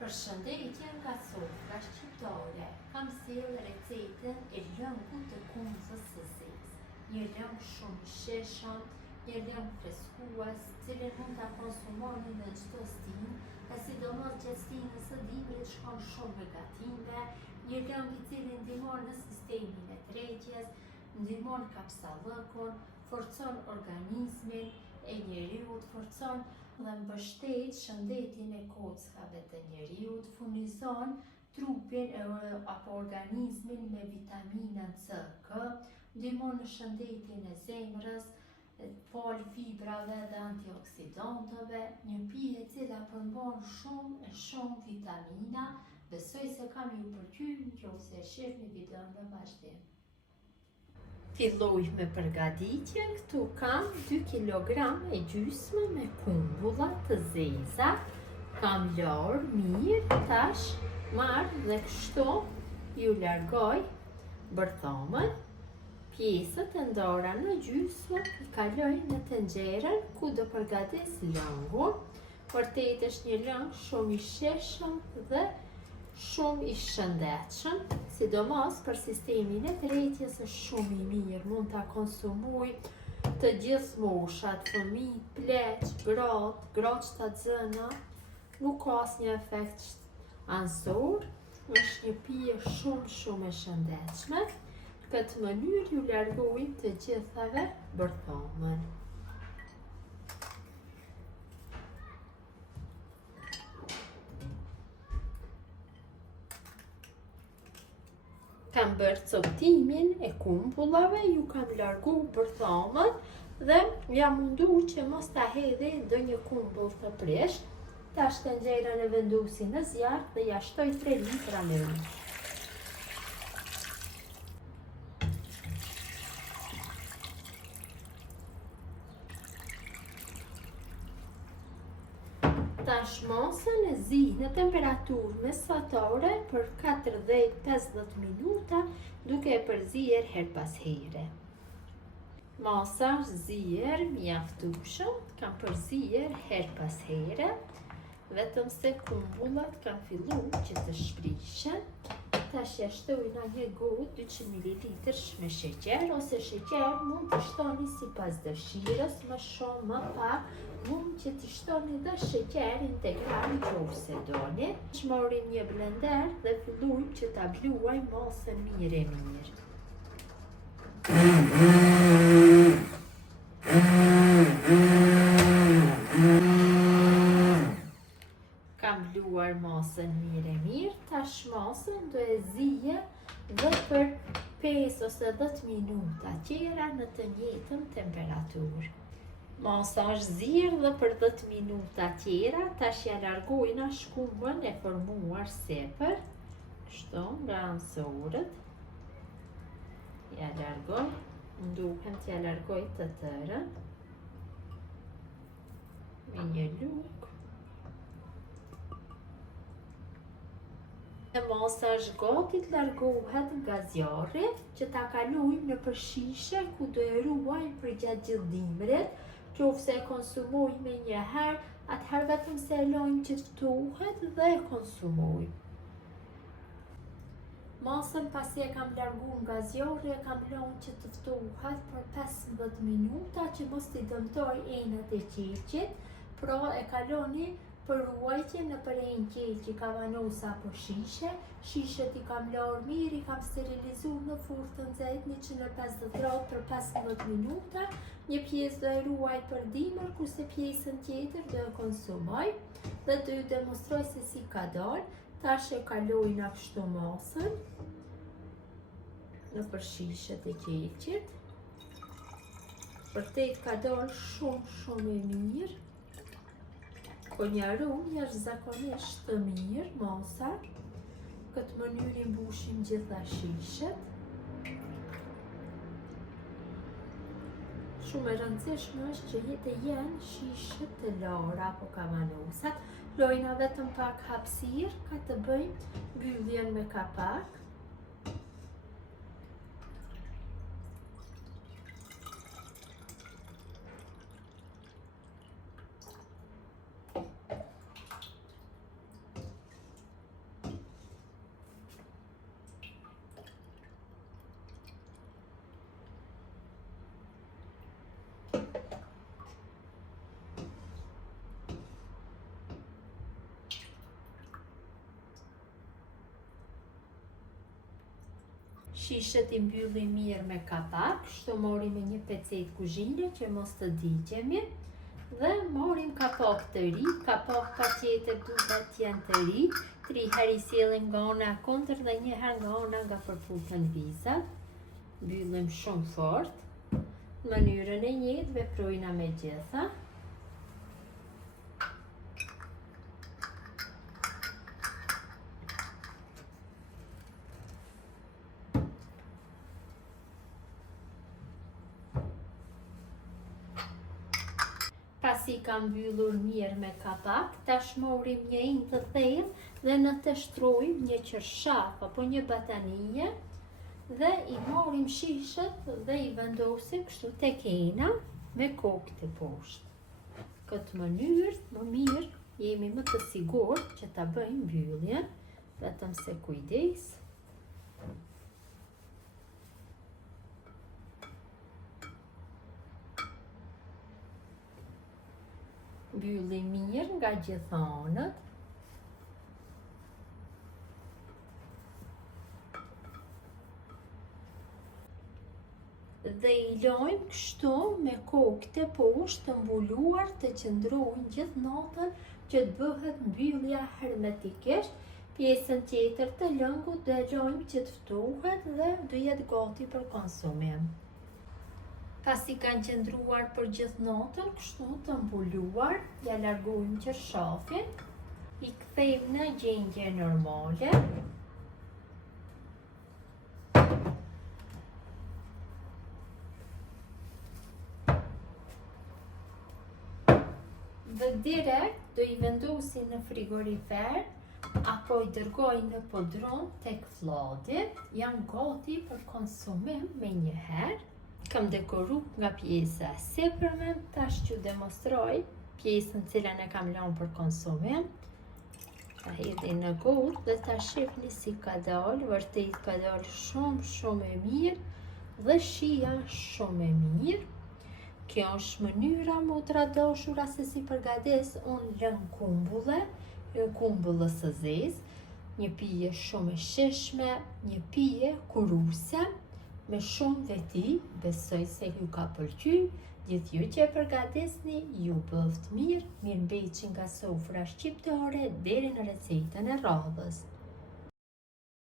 Përshëndetje nga sofra shqiptare, kam sjellë recetën e lëngut të kumzës së zezë. Një lëng shumë i sheshëm, një lëng freskues, cilin mund ta konsumoni në çdo stin, e sidomos gjatë stinës së dimrit shkon shumë me gatime, një lëng i cili ndihmon në sistemin e tregjes, ndihmon kapsallëkun, forcon organizmin e njeriut, forcon dhe mbështet shëndetin e kockave të njeriut, furnizon trupin apo organizmin me vitaminën C, K, ndihmon në shëndetin e zemrës, fal fibrave dhe antioksidantëve, një pije e cila përmban shumë vitamina. Besoj se kam ju pëlqyer nëse e shihni videon në vazhdim. Filloj me përgatitjen. Këtu kam 2 kg e gjysmë me kumbulla të zeza. Kam larë mirë, tash marr dhe kështu ju largoj bërthamën. Pjesët e ndara në gjysmë i kaloj në tenxherën ku do përgatis lëngun. Vërtet është një lëng shumë i sheshëm dhe shumë i shëndetshëm, sidomos për sistemin e tregjes është shumë i mirë, mund ta konsumoj të gjithë moshat, fëmijë, pleq, gratë të zëna, nuk ka asnjë efekt anësor, është një pije shumë e shëndetshme. Në këtë mënyrë ju largoj të gjithave bërthamën. Kam bërë coptimin e kumbullave, ju kam largu bërthamën dhe jam mundu që mos ta hedhi ndonjë kumbull të prish. Tash tenxherën e vendosi në zjarr dhe ja shtoj 3 litra me ujë. Tash masën e zi në temperaturë mesatare për 40-50 minuta duke e përzier her pas here. Masa është zier mjaftueshëm, kam përzier her pas here, vetëm se kumbullat kanë filluar që të shprishen. Tash ja shtoj në një gotë 200 ml me sheqer ose sheqer mund të shtoni sipas dëshirës, më shumë më pak, mund që të shtoni dhe sheqer integral nëse doni. Shmorim një blender dhe fillojmë që ta bluajmë masën mirë. Kam bluar masën mirë, tash masën do e zije dhe për 5 ose 10 minuta tjera në të njëjtën temperaturë. Masa është zirë dhe për 10 minuta tjera, tash ja largojna shkumbën e formuar sepër, kështu nga ansorët. Ja largoj, duhem t'ja largoj të tërën me një luk. E masa është gati të largohet nga zjarri, që ta kalojmë në përshishe ku do e ruajmë për gjatë gjithë dimrit. Qofse e konsumojmë me një herë, atëherë vetëm se e lojmë që të ftohet dhe e konsumojmë. Masën pasi e kam largu nga zjarri, e kam lënë që të ftohet për 15 minuta që mos t'i dëmtoj enët e qelqit, pra e kaloni për ruajtje në për e në qelqi kavanosa apo shishe. Shishet i kam larë mirë, i kam sterilizu në furrë të nxehtë 150 gradë për 15 minuta. Një pjesë do e ruaj për dimër, kurse pjesën tjetër do e konsumoj dhe do ju demonstroj se si ka dalë. Tash e kaloj në kështu masën në për shishet e qelqit. Vërtet ka dalë shumë e mirë. Po një aromë jashtëzakonisht të mirë masa. Këtë mënyrë i mbushim gjitha shishet. Shumë e rëndësishme është që të jenë shishet të lara apo kavanosat. Lojna vetëm pak hapësirë ka të bëjmë mbylljen me kapak. Shishet I mbylli mirë me kapak, kështu morim me një pecet kuzhine që mos të digjemi. Dhe morim kapak të ri, kapak patjetër duhet jenë të ri, 3 herë I sjellim nga ana kundër dhe 1 herë nga ana nga përputhen vizat. Mbyllim shumë fort. Në mënyrën e njëjtë veprojna me gjitha. Pasi kam mbyllur mirë me kapak, tash morim një ing të thellë dhe në të shtrojmë një qershaf apo një batanije dhe I morim shishet dhe I vendosim kështu tek ena me kokë të poshtë. Këtë mënyrë më mirë jemi më të sigurt që ta bëjmë mbylljen, vetëm se kujdes. Mbylli mirë nga gjitha anët. Dhe I lojmë kështu me kokë të poshtë të mbuluar të qëndrojnë gjithë natën që të bëhet mbyllja hermetikisht. Pjesën tjetër të lëngut do e lojmë që të ftohet dhe do jetë gati për konsumim. Pasi kanë qëndruar për gjithë natën, kështu të mbuluar, ja largojmë qershafin, I kthejmë në gjendje normale. Dhe direkt do I vendosim në frigorifer apo I dërgoj në podron tek flladit, janë gati për konsumim me një herë. Kam dekoru nga pjesa e sipërme, tash që demonstroj pjesën cilën e kam lënë për konsumim. Ta hedhi në gotë dhe ta shihni si ka dalë, vërtet ka dalë shumë e mirë dhe shija shumë e mirë. Kjo është mënyra motra dashura se si përgatis unë lën kumbulle, kumbullës së zezë, një pije shumë e shishme, një pije kuruse, me shumë veti, besoj se ju ka pëlqyer, gjithë ju që e përgatisni, ju bëft mirë, mirëmbëjtje nga sofra shqiptare deri në recetën e radhës.